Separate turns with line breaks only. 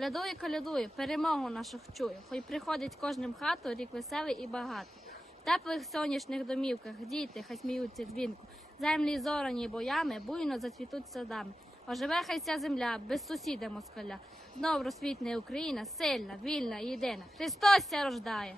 Колядує, колядує, перемогу нашу чую. Хай приходить кожним хату рік веселий і багатий. В теплих сонячних домівках діти хай сміються дзвінку. Землі зорані боями буйно зацвітуть садами. Оживе хай ця земля без сусіда москаля. Знов розквітне Україна, сильна, вільна єдина. Христос ся рождає.